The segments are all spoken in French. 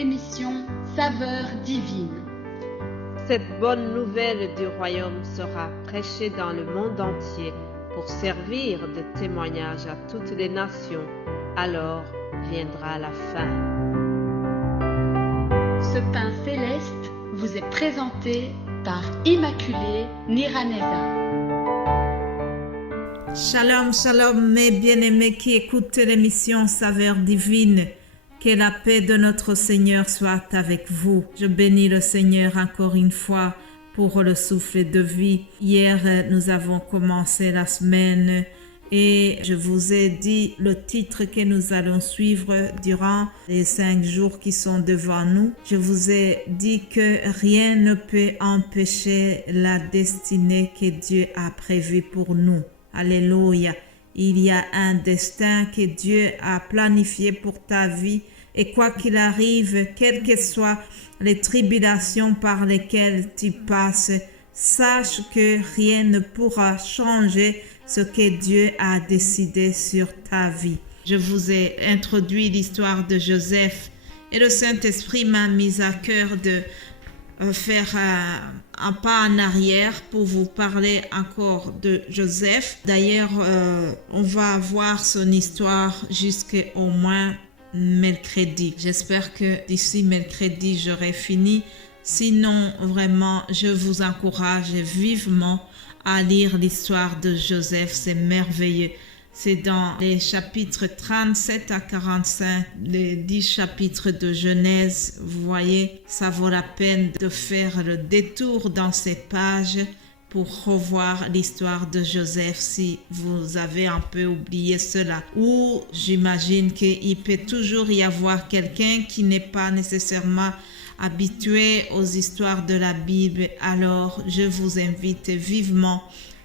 l'émission Saveurs divines. Cette bonne nouvelle du royaume sera prêchée dans le monde entier pour servir de témoignage à toutes les nations. Alors viendra la fin. Ce pain céleste vous est présenté par Immaculée Niraneza. Shalom, shalom, mes bien-aimés qui écoutent l'émission Saveurs divines. Que la paix de notre Seigneur soit avec vous. Je bénis le Seigneur encore une fois pour le souffle de vie. Hier, nous avons commencé la semaine et je vous ai dit le titre que nous allons suivre durant les 5 jours qui sont devant nous. Je vous ai dit que rien ne peut empêcher la destinée que Dieu a prévue pour nous. Alléluia. Il y a un destin que Dieu a planifié pour ta vie et quoi qu'il arrive, quelles que soient les tribulations par lesquelles tu passes, sache que rien ne pourra changer ce que Dieu a décidé sur ta vie. Je vous ai introduit l'histoire de Joseph et le Saint-Esprit m'a mis à cœur de faire un pas en arrière pour vous parler encore de Joseph. D'ailleurs, on va voir son histoire jusqu'au moins mercredi. J'espère que d'ici mercredi, j'aurai fini. Sinon, vraiment, je vous encourage vivement à lire l'histoire de Joseph. C'est merveilleux. C'est dans les chapitres 37 à 45, les 10 chapitres de Genèse. Vous voyez, ça vaut la peine de faire le détour dans ces pages pour revoir l'histoire de Joseph si vous avez un peu oublié cela. Ou j'imagine qu'il peut toujours y avoir quelqu'un qui n'est pas nécessairement habitué aux histoires de la Bible. Alors, je vous invite vivement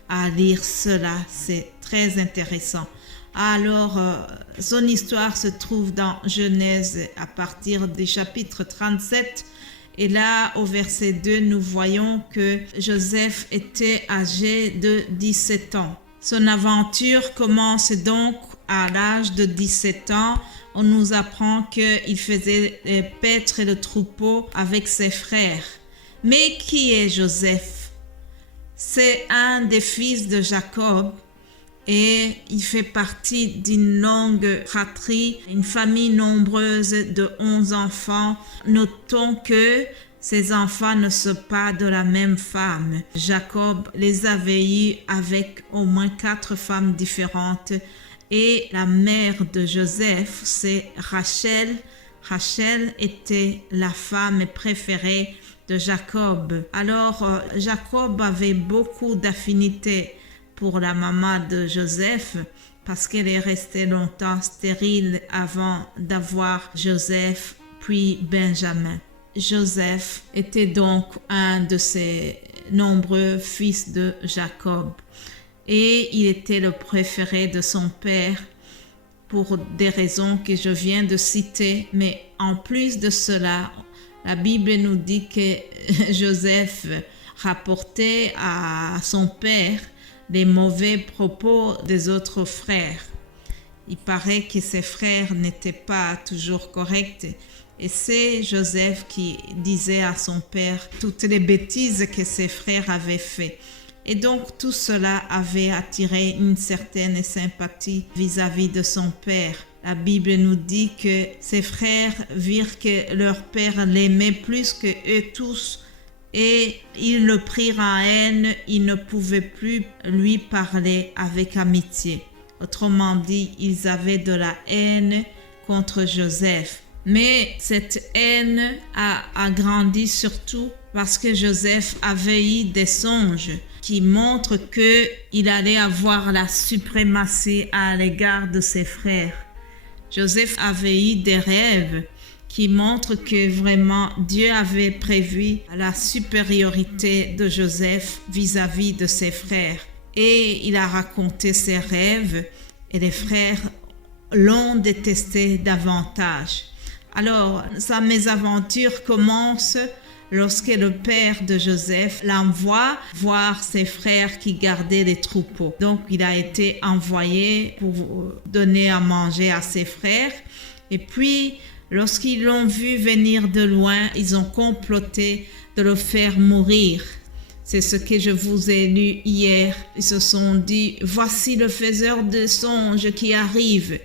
à lire cela. C'est très intéressant. Alors, son histoire se trouve dans Genèse à partir du chapitre 37. Et là, au verset 2, nous voyons que Joseph était âgé de 17 ans. Son aventure commence donc à l'âge de 17 ans. On nous apprend qu'il faisait paître le troupeau avec ses frères. Mais qui est Joseph? C'est un des fils de Jacob. Et il fait partie d'une longue fratrie, une famille nombreuse de 11 enfants. Notons que ces enfants ne sont pas de la même femme. Jacob les avait eus avec au moins 4 femmes différentes. Et la mère de Joseph, c'est Rachel. Rachel était la femme préférée de Jacob. Alors, Jacob avait beaucoup d'affinités pour la maman de Joseph parce qu'elle est restée longtemps stérile avant d'avoir Joseph puis Benjamin. Joseph était donc un de ces nombreux fils de Jacob et il était le préféré de son père pour des raisons que je viens de citer. Mais en plus de cela, la Bible nous dit que Joseph rapportait à son père les mauvais propos des autres frères. Il paraît que ses frères n'étaient pas toujours corrects et c'est Joseph qui disait à son père toutes les bêtises que ses frères avaient fait. Et donc tout cela avait attiré une certaine sympathie vis-à-vis de son père. La Bible nous dit que ses frères virent que leur père l'aimait plus que eux tous. Et ils le prirent en haine, ils ne pouvaient plus lui parler avec amitié. Autrement dit, ils avaient de la haine contre Joseph. Mais cette haine a grandi surtout parce que Joseph avait eu des songes qui montrent qu'il allait avoir la suprématie à l'égard de ses frères. Joseph avait eu des rêves qui montre que vraiment Dieu avait prévu la supériorité de Joseph vis-à-vis de ses frères. Et il a raconté ses rêves et les frères l'ont détesté davantage. Alors, sa mésaventure commence lorsque le père de Joseph l'envoie voir ses frères qui gardaient les troupeaux. Donc, il a été envoyé pour donner à manger à ses frères. Et puis, Lorsqu'ils l'ont vu venir de loin, ils ont comploté de le faire mourir. C'est ce que je vous ai lu hier. Ils se sont dit, voici le faiseur de songes qui arrive.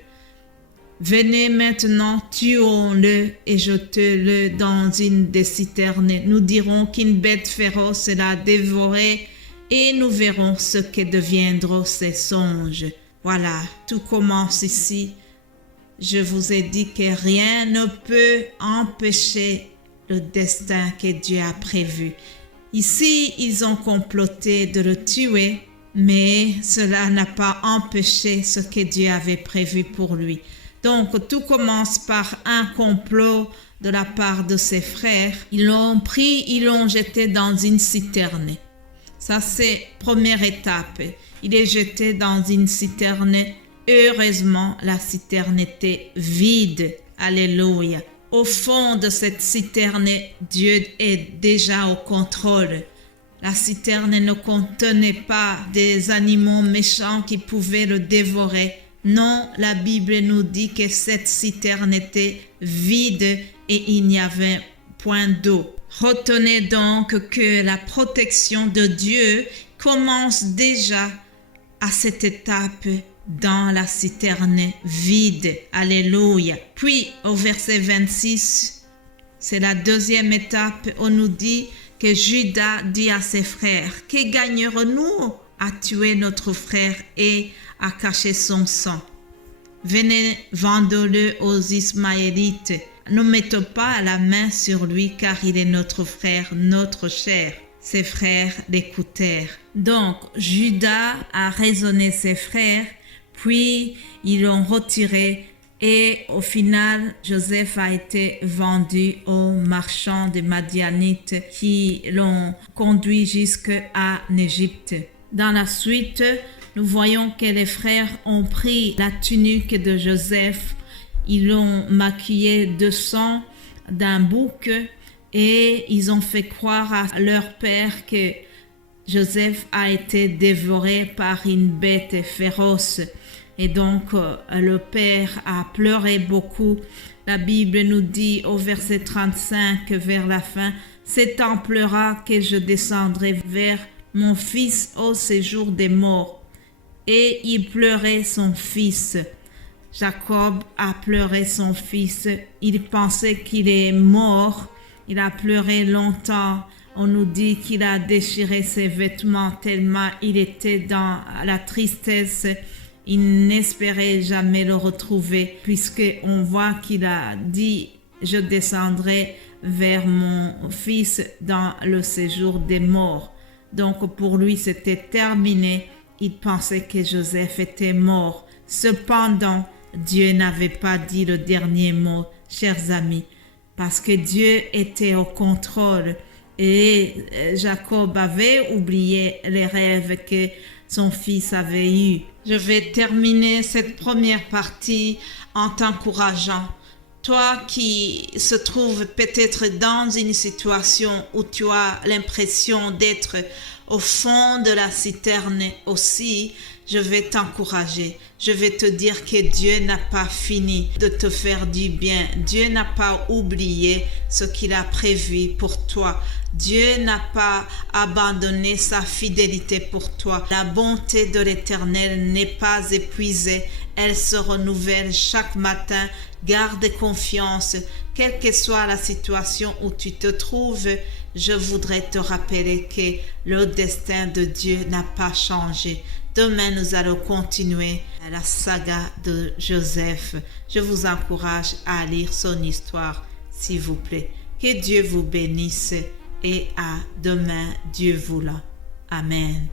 Venez maintenant, tuons-le et jetez-le dans une des citernes. Nous dirons qu'une bête féroce l'a dévoré et nous verrons ce que deviendront ces songes. Voilà, tout commence ici. Je vous ai dit que rien ne peut empêcher le destin que Dieu a prévu. Ici, ils ont comploté de le tuer, mais cela n'a pas empêché ce que Dieu avait prévu pour lui. Donc, tout commence par un complot de la part de ses frères. Ils l'ont pris, ils l'ont jeté dans une citerne. Ça, c'est première étape. Il est jeté dans une citerne. Heureusement, la citerne était vide. Alléluia. Au fond de cette citerne, Dieu est déjà au contrôle. La citerne ne contenait pas des animaux méchants qui pouvaient le dévorer. Non, la Bible nous dit que cette citerne était vide et il n'y avait point d'eau. Retenez donc que la protection de Dieu commence déjà à cette étape dans la citerne vide. Alléluia. Puis au verset 26, c'est la deuxième étape, on nous dit que Judas dit à ses frères, que gagnerons-nous à tuer notre frère et à cacher son sang? Venez, vendons-le aux Ismaélites. Ne mettons pas la main sur lui car il est notre frère, notre chair. Ses frères l'écoutèrent. Donc Judas a raisonné ses frères, puis ils l'ont retiré et au final, Joseph a été vendu aux marchands des Madianites qui l'ont conduit jusqu'à Égypte. Dans la suite, nous voyons que les frères ont pris la tunique de Joseph, ils l'ont maquillé de sang d'un bouc et ils ont fait croire à leur père que Joseph a été dévoré par une bête féroce. Et donc, le père a pleuré beaucoup. La Bible nous dit au verset 35, vers la fin, « C'est en pleurant que je descendrai vers mon fils au séjour des morts. » Et il pleurait son fils. Jacob a pleuré son fils. Il pensait qu'il est mort. Il a pleuré longtemps. On nous dit qu'il a déchiré ses vêtements tellement il était dans la tristesse. Il n'espérait jamais le retrouver puisqu'on voit qu'il a dit « Je descendrai vers mon fils dans le séjour des morts ». Donc pour lui, c'était terminé. Il pensait que Joseph était mort. Cependant, Dieu n'avait pas dit le dernier mot, chers amis, parce que Dieu était au contrôle et Jacob avait oublié les rêves que son fils avait eus. Je vais terminer cette première partie en t'encourageant. Toi qui se trouves peut-être dans une situation où tu as l'impression d'être au fond de la citerne aussi, je vais t'encourager. Je vais te dire que Dieu n'a pas fini de te faire du bien. Dieu n'a pas oublié ce qu'il a prévu pour toi. Dieu n'a pas abandonné sa fidélité pour toi. La bonté de l'Éternel n'est pas épuisée. Elle se renouvelle chaque matin. Garde confiance. Quelle que soit la situation où tu te trouves, je voudrais te rappeler que le destin de Dieu n'a pas changé. Demain, nous allons continuer la saga de Joseph. Je vous encourage à lire son histoire, s'il vous plaît. Que Dieu vous bénisse et à demain, Dieu voulant. Amen.